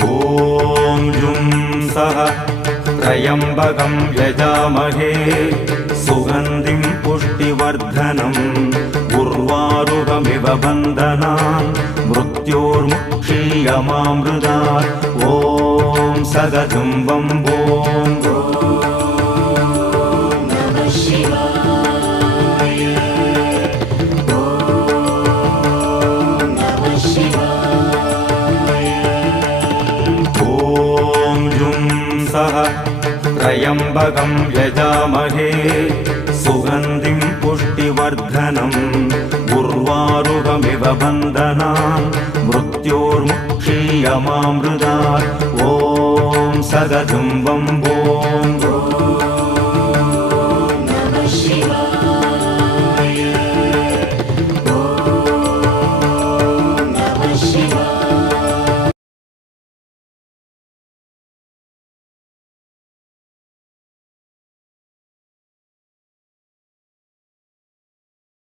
ॐ जुं सः त्र्यम्बकं यजामहे सुगन्धिं पुष्टिवर्धनम् उर्वारुकमिव बन्धनान् मृत्योर्मुक्षीयमामृतात् ॐ सदजुं वम्बो त्र्यम्बकं यजामहे सुगन्धिं पुष्टिवर्धनम् उर्वारुकमिव बन्धनान् मृत्योर्मुक्षीयमामृतात् ॐ सदजुं वम्बो